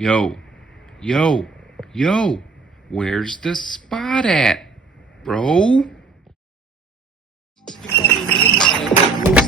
Yo, yo, yo, where's the spot at, bro? In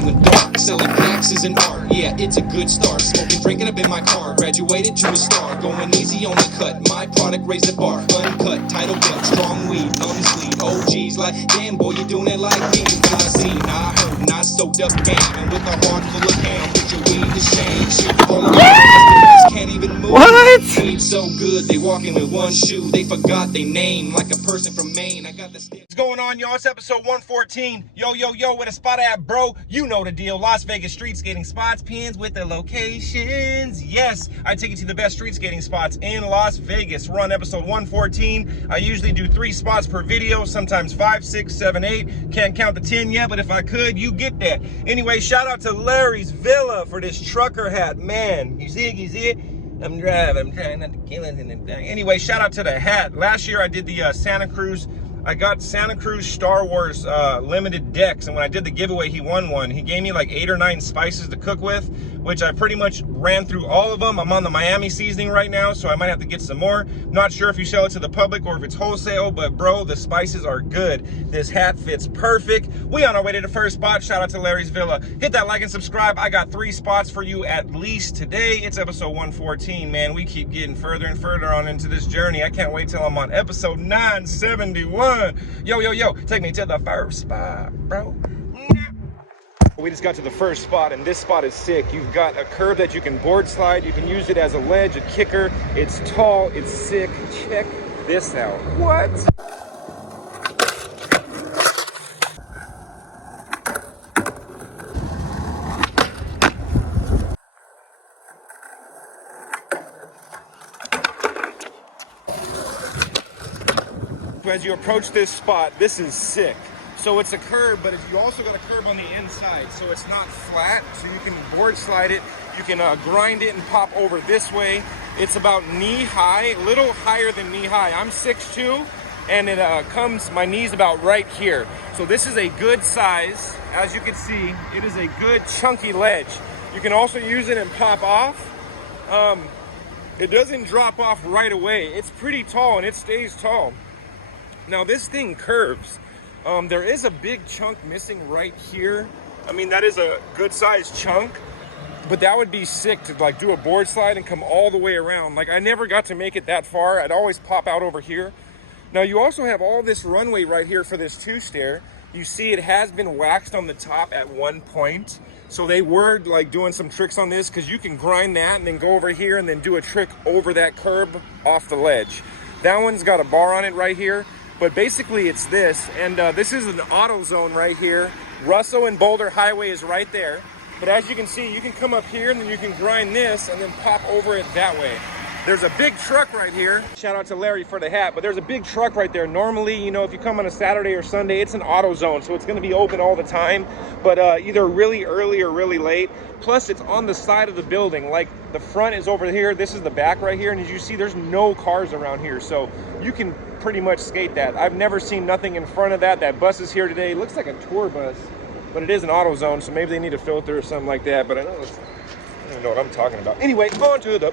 the dark, selling packs is an art. Yeah, it's a good start. Smoking, drinking up in my car. Graduated to a star. Going easy on the cut. My product raised the bar. Uncut, title cut, strong weed, long sleeve. OGs like, damn boy, you doing it like me. When I seen, I heard, not soaked up game. And with a heart full of ham, put your weed to shame. Shit, all of my estimates can't even move. What? Weed so good, they walking with one shoe. They forgot they name like a person from Maine. I got the stick. What's going on, y'all? It's episode 114. Yo, yo, yo, where the spot at, bro? You know the deal. Las Vegas street skating spots, pins with the locations. Yes, I take you to the best street skating spots in Las Vegas. We're on episode 114. I usually do 3 spots per video, sometimes 5, 6, 7, 8. Can't count the 10 yet, but if I could, you get that. Anyway, shout out to Larry's Villa for this trucker hat. Man, you see it? You see it? I'm trying not to kill it. Anyway, shout out to the hat. Last year I did the Santa Cruz. I got Santa Cruz Star Wars limited decks, and when I did the giveaway, he won one. He gave me like 8 or 9 spices to cook with, which I pretty much ran through all of them. I'm on the Miami seasoning right now, so I might have to get some more. Not sure if you sell it to the public or if it's wholesale, but bro, the spices are good. This hat fits perfect. We on our way to the first spot. Shout out to Larry's Villa. Hit that like and subscribe. I got 3 spots for you at least today. It's episode 114, man. We keep getting further and further on into this journey. I can't wait till I'm on episode 971. Yo, yo, yo, take me to the first spot, bro. We just got to the first spot, and this spot is sick. You've got a curb that you can board slide. You can use it as a ledge, a kicker. It's tall, it's sick. Check this out. What? As you approach this spot, this is sick. So it's a curb, but you also got a curb on the inside, so it's not flat, so you can board slide it. You can grind it and pop over this way. It's about knee high, a little higher than knee high. I'm 6'2", and it comes, my knee's about right here. So this is a good size. As you can see, it is a good chunky ledge. You can also use it and pop off. It doesn't drop off right away. It's pretty tall, and it stays tall. Now this thing curves. There is a big chunk missing right here. I mean, that is a good sized chunk, but that would be sick to like do a board slide and come all the way around. Like I never got to make it that far. I'd always pop out over here. Now you also have all this runway right here for this 2-stair. You see it has been waxed on the top at one point. So they were like doing some tricks on this because you can grind that and then go over here and then do a trick over that curb off the ledge. That one's got a bar on it right here. But basically it's this, and this is an auto zone right here. Russell and Boulder Highway is right there. But as you can see, you can come up here and then you can grind this and then pop over it that way. There's a big truck right here. Shout out to Larry for the hat, but there's a big truck right there. Normally, you know, if you come on a Saturday or Sunday, it's an auto zone, so it's gonna be open all the time, but either really early or really late. Plus, it's on the side of the building. Like, the front is over here, this is the back right here, and as you see, there's no cars around here, so you can pretty much skate that. I've never seen nothing in front of that. That bus is here today. It looks like a tour bus, but it is an auto zone, so maybe they need a filter or something like that, but I don't even know what I'm talking about. Anyway, on to the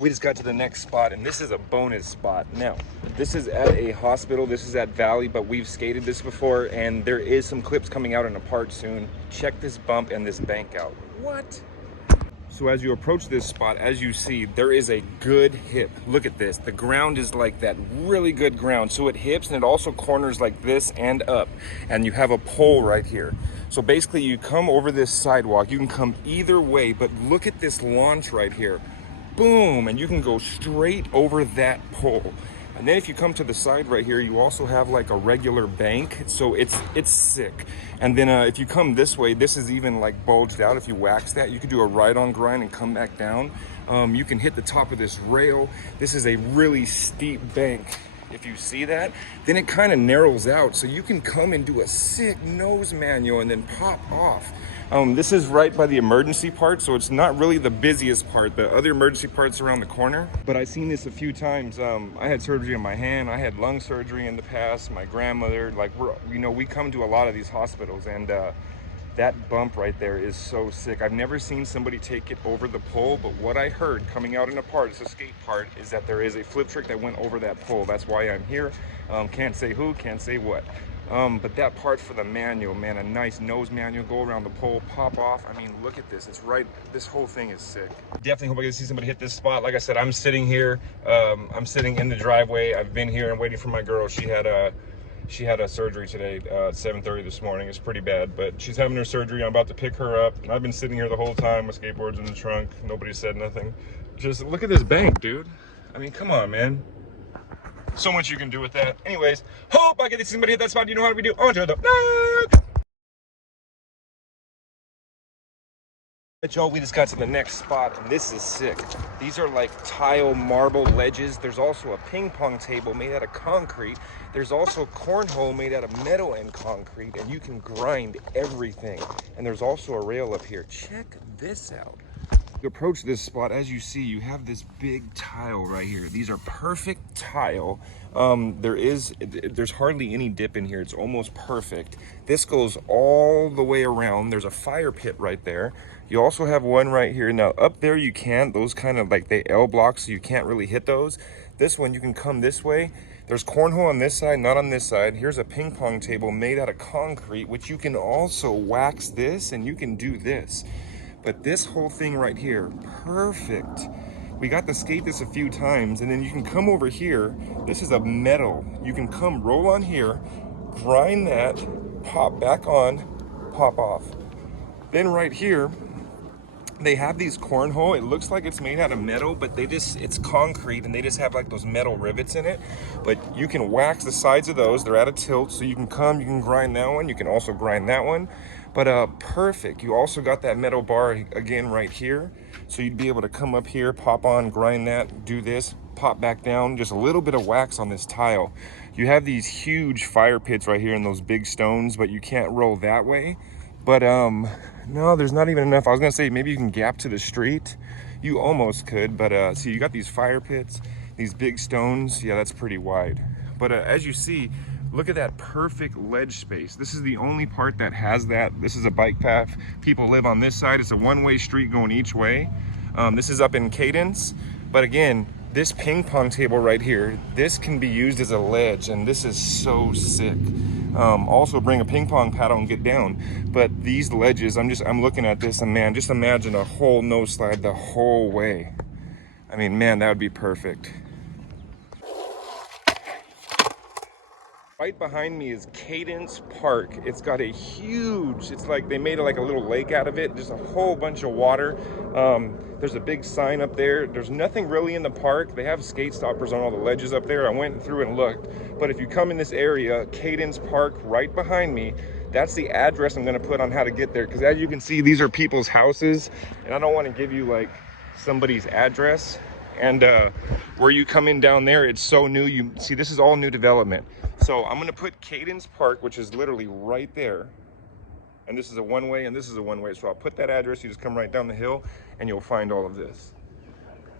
we just got to the next spot, and this is a bonus spot. Now, this is at a hospital, this is at Valley, but we've skated this before, and there is some clips coming out in a part soon. Check this bump and this bank out. What? So as you approach this spot, as you see, there is a good hip. Look at this. The ground is like that really good ground. So it hips and it also corners like this and up. And you have a pole right here. So basically you come over this sidewalk. You can come either way, but look at this launch right here. Boom, and you can go straight over that pole. And then if you come to the side right here, you also have like a regular bank. So it's sick. And then if you come this way, this is even like bulged out. If you wax that, you could do a ride-on grind and come back down. You can hit the top of this rail. This is a really steep bank. If you see that, then it kind of narrows out. So you can come and do a sick nose manual and then pop off. This is right by the emergency part, so it's not really the busiest part. The other emergency part's around the corner. But I've seen this a few times. I had surgery on my hand. I had lung surgery in the past. My grandmother, like we come to a lot of these hospitals, and That bump right there is so sick. I've never seen somebody take it over the pole, but what I heard coming out in a part, it's a skate part, is that there is a flip trick that went over that pole. That's why I'm here. Can't say who, can't say what. But that part for the manual, man, a nice nose manual, go around the pole, pop off. I mean, look at this. It's right, this whole thing is sick. Definitely hope I get to see somebody hit this spot. Like I said, I'm sitting here. I'm sitting in the driveway. I've been here and waiting for my girl. She had a surgery today at 7:30 this morning. It's pretty bad, but she's having her surgery. I'm about to pick her up. I've been sitting here the whole time. My skateboard's in the trunk. Nobody said nothing. Just look at this bank, dude. I mean, come on, man. So much you can do with that. Anyways, hope I get to see somebody hit that spot. You know how we do. On to the next. Y'all, we just got to the next spot, and this is sick. These are like tile marble ledges. There's also a ping pong table made out of concrete. There's also cornhole made out of metal and concrete, and you can grind everything. And there's also a rail up here. Check this out. To approach this spot, as you see, you have this big tile right here. These are perfect tile. There's hardly any dip in here. It's almost perfect. This goes all the way around. There's a fire pit right there. You also have one right here. Now up there you can't, those kind of like the L blocks, so you can't really hit those. This one you can come this way. There's cornhole on this side, not on this side. Here's a ping pong table made out of concrete, which you can also wax this and you can do this. But this whole thing right here, perfect. We got to skate this a few times, and then you can come over here. This is a metal. You can come roll on here, grind that, pop back on, pop off. Then right here, they have these cornhole. It looks like it's made out of metal, but it's concrete, and they just have like those metal rivets in it. But you can wax the sides of those. They're at a tilt, so you can come, you can grind that one. You can also grind that one. But perfect. You also got that metal bar again right here. So you'd be able to come up here, pop on, grind that, do this, pop back down, just a little bit of wax on this tile. You have these huge fire pits right here and those big stones, but you can't roll that way. But no, there's not even enough. I was gonna say maybe you can gap to the street. You almost could, but see, you got these fire pits, these big stones. Yeah, that's pretty wide. But as you see, look at that perfect ledge space. This is the only part that has that. This is a bike path. People live on this side. It's a one-way street going each way. This is up in Cadence. But again, this ping pong table right here, this can be used as a ledge, and this is so sick. Also bring a ping pong paddle and get down. But these ledges, I'm looking at this, and man, just imagine a whole nose slide the whole way. I mean, man, that would be perfect. Right behind me is Cadence Park. It's got a huge, it's like they made like a little lake out of it, just a whole bunch of water. There's a big sign up there. There's nothing really in the park. They have skate stoppers on all the ledges up there. I went through and looked. But if you come in this area, Cadence Park right behind me, that's the address I'm gonna put on how to get there. Because as you can see, these are people's houses, and I don't want to give you like somebody's address. And where you come in down there, it's so new. You see, this is all new development. So I'm gonna put Cadence Park, which is literally right there. And this is a one-way and this is a one-way. So I'll put that address, you just come right down the hill and you'll find all of this.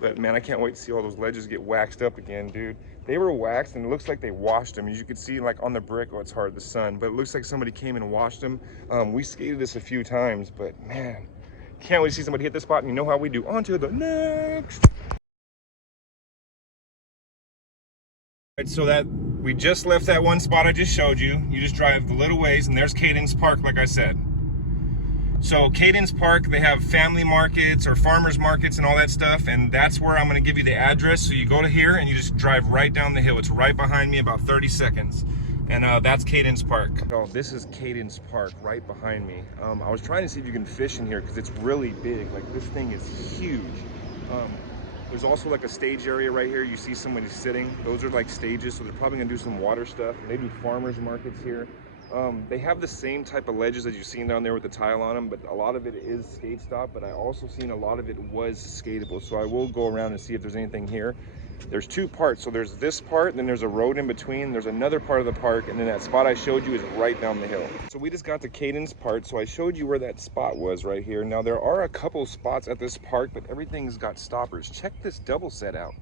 But man, I can't wait to see all those ledges get waxed up again, dude. They were waxed and it looks like they washed them. As you can see, like on the brick, oh, it's hard, the sun, but it looks like somebody came and washed them. We skated this a few times, but man, can't wait to see somebody hit this spot, and you know how we do. On to the next. Right, so that we just left that one spot I just showed you. You just drive the little ways and there's Cadence Park, like I said. So Cadence Park, they have family markets or farmers markets and all that stuff, and that's where I'm gonna give you the address. So you go to here and you just drive right down the hill. It's right behind me, about 30 seconds. And that's Cadence Park. Oh, this is Cadence Park right behind me. I was trying to see if you can fish in here because it's really big. Like, this thing is huge. There's also like a stage area right here. You see somebody sitting. Those are like stages, so they're probably gonna do some water stuff. They do farmers markets here. They have the same type of ledges as you've seen down there with the tile on them, but a lot of it is skate stop, but I also seen a lot of it was skatable. So I will go around and see if there's anything here. There's two parts. So there's this part, then there's a road in between. There's another part of the park, and then that spot I showed you is right down the hill. So we just got the Cadence part. So I showed you where that spot was right here. Now there are a couple spots at this park, but everything's got stoppers. Check this double set out.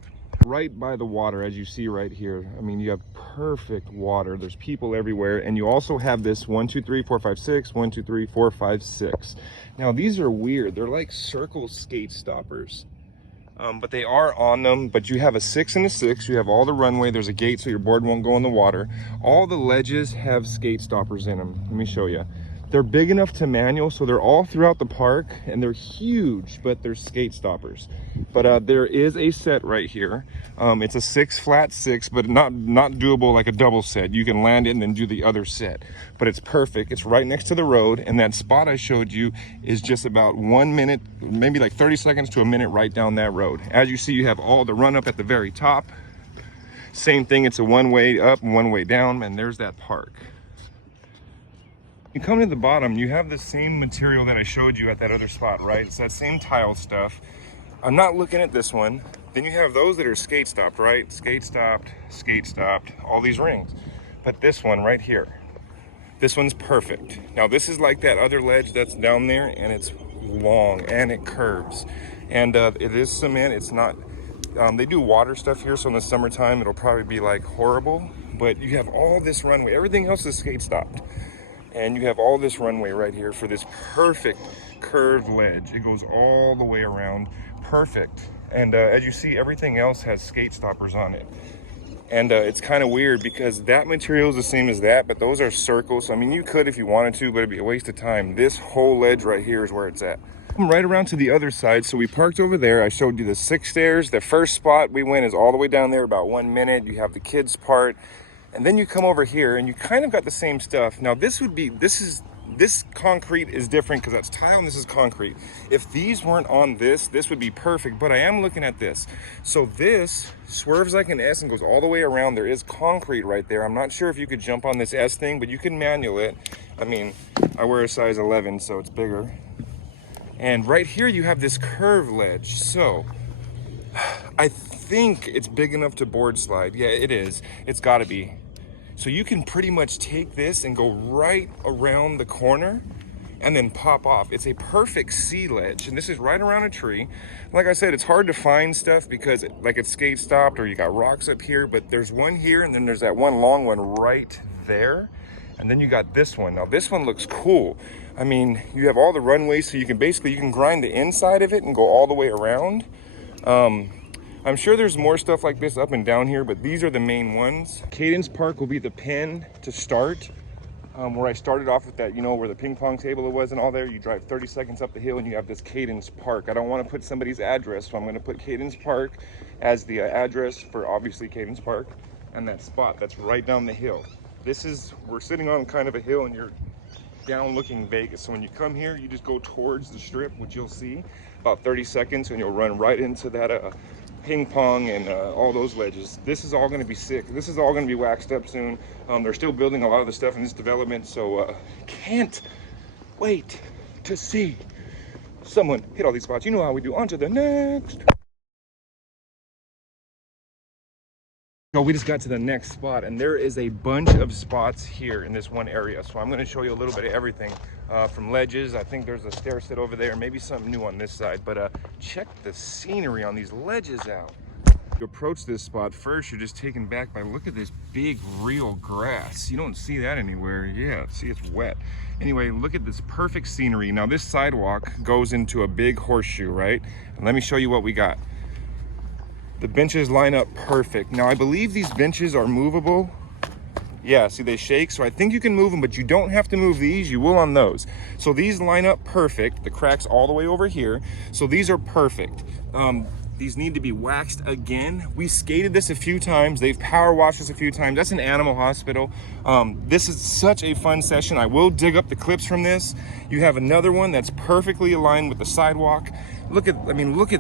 right by the water, as you see right here. I mean, you have perfect water. There's people everywhere. And you also have this 1, 2, 3, 4, 5, 6, 1, 2, 3, 4, 5, 6. Now, these are weird. They're like circle skate stoppers. But they are on them. But you have a 6 and a 6. You have all the runway. There's a gate so your board won't go in the water. All the ledges have skate stoppers in them. Let me show you. They're big enough to manual, so they're all throughout the park, and they're huge, but they're skate stoppers. But there is a set right here. It's a 6 flat 6, but not doable like a double set. You can land it and then do the other set. But it's perfect. It's right next to the road, and that spot I showed you is just about 1 minute, maybe like 30 seconds to a minute right down that road. As you see, you have all the run up at the very top. Same thing, it's a one-way up and one-way down, and there's that park. You come to the bottom, you have the same material that I showed you at that other spot, right? It's that same tile stuff. I'm not looking at this one. Then you have those that are skate stopped, right? Skate stopped, all these rings. But this one right here, this one's perfect. Now this is like that other ledge that's down there, and it's long and it curves. And it is cement, it's not, they do water stuff here, so in the summertime it'll probably be like horrible. But you have all this runway, everything else is skate stopped. And you have all this runway right here for this perfect curved ledge. It goes all the way around, perfect. And as you see, everything else has skate stoppers on it. And it's kind of weird because that material is the same as that, but those are circles. I mean, you could if you wanted to, but it'd be a waste of time. This whole ledge right here is where it's at. I'm right around to the other side. So we parked over there. I showed you the 6 stairs. The first spot we went is all the way down there, about 1 minute. You have the kids part. And then you come over here and you kind of got the same stuff. Now this concrete is different because that's tile and this is concrete. If these weren't on this would be perfect, but I am looking at this. So this swerves like an S and goes all the way around. There is concrete right there. I'm not sure if you could jump on this S thing, but you can manual it. I mean, I wear a size 11, so it's bigger. And right here you have this curve ledge. So I think it's big enough to board slide. Yeah, it is. It's gotta be. So you can pretty much take this and go right around the corner and then pop off. It's a perfect C ledge, and this is right around a tree. Like I said, it's hard to find stuff because like it's skate stopped or you got rocks up here, but there's one here and then there's that one long one right there. And then you got this one. Now this one looks cool. I mean, you have all the runways, so you can grind the inside of it and go all the way around. I'm sure there's more stuff like this up and down here, but these are the main ones. Cadence Park will be the pin to start, where I started off with that, you know, where the ping pong table was and all there. You drive 30 seconds up the hill and you have this Cadence Park. I don't want to put somebody's address, so I'm going to put Cadence Park as the address for obviously Cadence Park and that spot that's right down the hill. We're sitting on kind of a hill and you're down looking Vegas. So when you come here, you just go towards the strip, which you'll see about 30 seconds, and you'll run right into that ping pong and all those ledges. This is all going to be sick. This is all going to be waxed up soon. They're still building a lot of the stuff in this development, so can't wait to see someone hit all these spots. You know how we do. On to the next. So we just got to the next spot, and there is a bunch of spots here in this one area. So I'm going to show you a little bit of everything from ledges. I think there's a stair set over there, maybe something new on this side, but check the scenery on these ledges out. To approach this spot first, you're just taken back by, look at this big real grass. You don't see that anywhere. Yeah, see, it's wet. Anyway, look at this perfect scenery. Now this sidewalk goes into a big horseshoe, right? And let me show you what we got. The benches line up perfect. Now I believe these benches are movable. Yeah, see, they shake, so I think you can move them, but you don't have to move these. You will on those. So these line up perfect. The crack's all the way over here. So these are perfect. These need to be waxed again. We skated this a few times. They've power washed this a few times. That's an animal hospital. This is such a fun session. I will dig up the clips from this. You have another one that's perfectly aligned with the sidewalk. Look at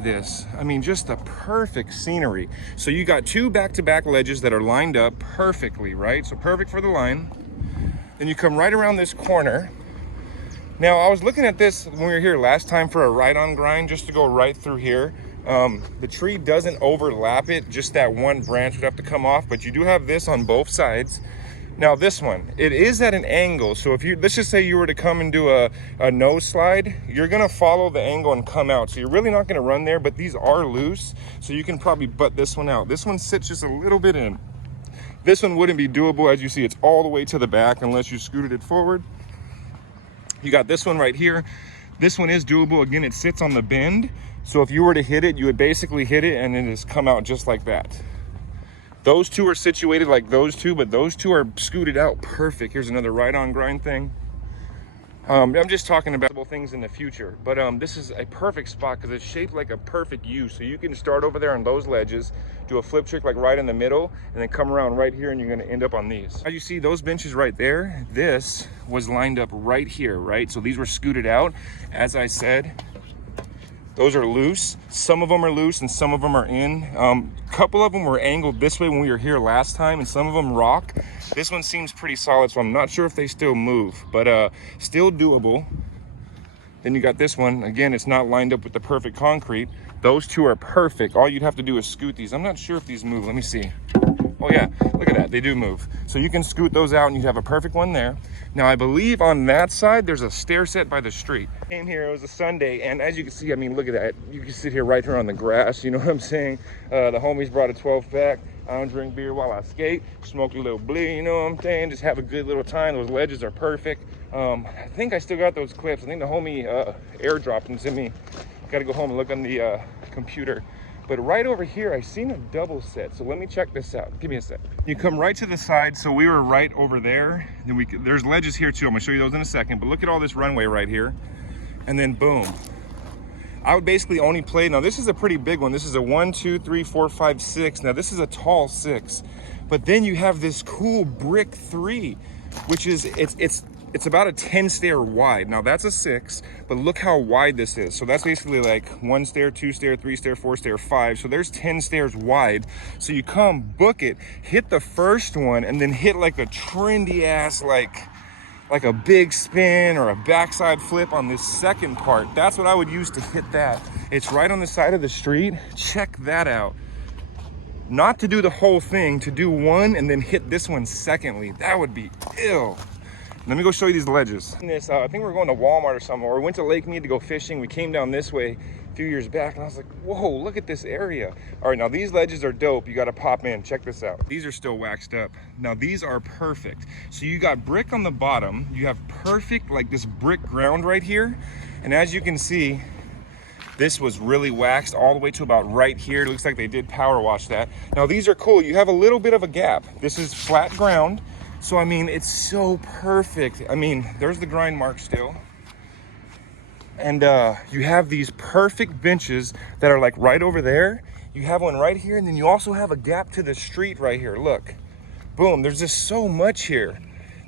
this. I mean, just the perfect scenery. So you got 2 back-to-back ledges that are lined up perfectly, right? So perfect for the line. Then you come right around this corner. Now, I was looking at this when we were here last time for a ride-on grind, just to go right through here. The tree doesn't overlap it, just that one branch would have to come off, but you do have this on both sides. Now this one, it is at an angle. So if you, let's just say you were to come and do a nose slide, you're gonna follow the angle and come out. So you're really not gonna run there, but these are loose. So you can probably butt this one out. This one sits just a little bit in. This one wouldn't be doable. As you see, it's all the way to the back unless you scooted it forward. You got this one right here. This one is doable. Again, it sits on the bend. So if you were to hit it, you would basically hit it and then just come out just like that. Those two are situated like those two, but those two are scooted out perfect. Here's another ride-on grind thing. I'm just talking about things in the future, but this is a perfect spot because it's shaped like a perfect U. So you can start over there on those ledges, do a flip trick like right in the middle, and then come around right here and you're gonna end up on these. As you see those benches right there, this was lined up right here, right? So these were scooted out. As I said, those are loose. Some of them are loose and some of them are in. A couple of them were angled this way when we were here last time, and some of them rock. This one seems pretty solid, so I'm not sure if they still move, but still doable. Then you got this one. Again, it's not lined up with the perfect concrete. Those two are perfect. All you'd have to do is scoot these. I'm not sure if these move. Let me see. Oh yeah, look at that, they do move. So you can scoot those out and you'd have a perfect one there. Now I believe on that side, there's a stair set by the street. Came here, it was a Sunday, and as you can see, I mean, look at that. You can sit here right here on the grass, you know what I'm saying? The homies brought a 12 pack. I don't drink beer while I skate, smoke a little blee, you know what I'm saying? Just have a good little time. Those ledges are perfect. I think I still got those clips. I think the homie airdropped them to me. Gotta go home and look on the computer. But right over here, I seen a double set. So let me check this out. Give me a sec. You come right to the side. So we were right over there. Then there's ledges here too. I'm gonna show you those in a second. But look at all this runway right here. And then boom. I would basically only play, now this is a pretty big one. This is a 1, 2, 3, 4, 5, 6. Now this is a tall 6. But then you have this cool brick 3, which is, it's about a 10 stair wide. Now that's a 6, but look how wide this is. So that's basically like 1 stair, 2 stair, 3 stair, 4 stair, 5. So there's 10 stairs wide. So you come, book it, hit the first one, and then hit like a trendy ass, like a big spin or a backside flip on this second part. That's what I would use to hit that. It's right on the side of the street. Check that out. Not to do the whole thing, to do one and then hit this one secondly. That would be ill. Let me go show you these ledges. This, I think we were going to Walmart or something, or we went to Lake Mead to go fishing. We came down this way a few years back and I was like, whoa, look at this area. All right, now these ledges are dope. You got to pop in, check this out. These are still waxed up. Now these are perfect. So you got brick on the bottom. You have perfect, like this brick ground right here. And as you can see, this was really waxed all the way to about right here. It looks like they did power wash that. Now these are cool. You have a little bit of a gap. This is flat ground. So, I mean, it's so perfect. I mean, there's the grind mark still. And you have these perfect benches that are like right over there. You have one right here, and then you also have a gap to the street right here. Look, boom, there's just so much here.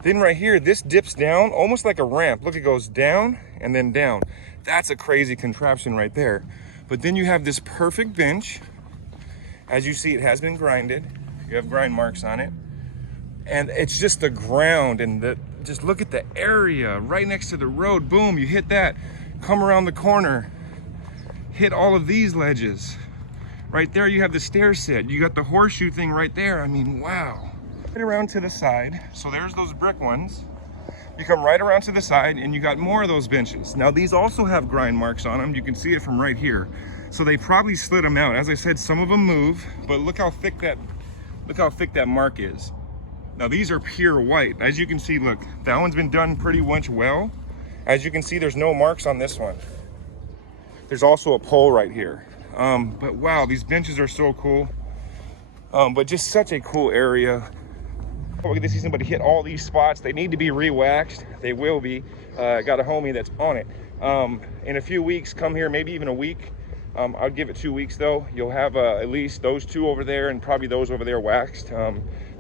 Then right here, this dips down almost like a ramp. Look, it goes down and then down. That's a crazy contraption right there. But then you have this perfect bench. As you see, it has been grinded. You have grind marks on it. And it's just the ground and just look at the area right next to the road. Boom, you hit that, come around the corner, hit all of these ledges. Right there, you have the stair set. You got the horseshoe thing right there. I mean, wow. Right around to the side. So there's those brick ones. You come right around to the side and you got more of those benches. Now these also have grind marks on them. You can see it from right here. So they probably slid them out. As I said, some of them move, but look how thick that mark is. Now these are pure white. As you can see, look, that one's been done pretty much well. As you can see, there's no marks on this one. There's also a pole right here. But wow, these benches are so cool. But just such a cool area. We're gonna see somebody hit all these spots. They need to be re-waxed. They will be. I got a homie that's on it. In a few weeks, come here, maybe even a week. I'll give it 2 weeks though. You'll have at least those two over there and probably those over there waxed.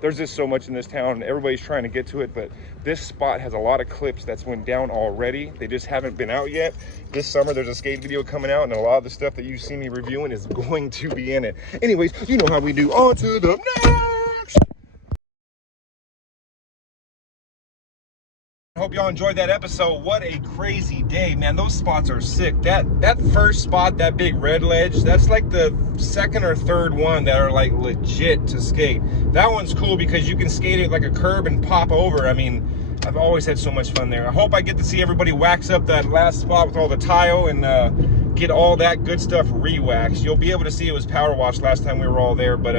There's just so much in this town. Everybody's trying to get to it, but this spot has a lot of clips that's went down already. They just haven't been out yet. This summer, there's a skate video coming out, and a lot of the stuff that you see me reviewing is going to be in it. Anyways, you know how we do. On to the next. hope y'all enjoyed that episode. What a crazy day, man. Those spots are sick. That first spot, that big red ledge, that's like the second or third one that are like legit to skate. That one's cool because you can skate it like a curb and pop over. I mean, I've always had so much fun there. I hope I get to see everybody wax up that last spot with all the tile and get all that good stuff re-waxed. You'll be able to see it was power washed last time we were all there, but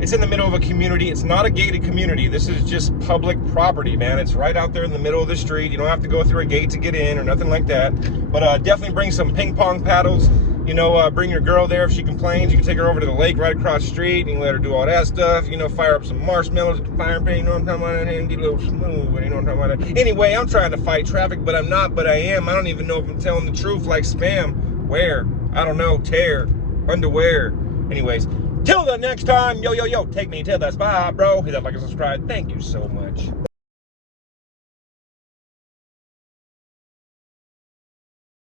it's in the middle of a community. It's not a gated community. This is just public property, man. It's right out there in the middle of the street. You don't have to go through a gate to get in or nothing like that. But definitely bring some ping pong paddles. You know, bring your girl there if she complains. You can take her over to the lake right across the street. You can let her do all that stuff. You know, fire up some marshmallows at the fire pit. You know what I'm talking about? And get a little smooth. You know what I'm talking about? Anyway, I'm trying to fight traffic, but I'm not. But I am. I don't even know if I'm telling the truth. Like spam. Where? I don't know. Tear. Underwear. Anyways, till the next time. Yo, yo, yo. Take me to the spot, bro. Hit that like and subscribe. Thank you so much.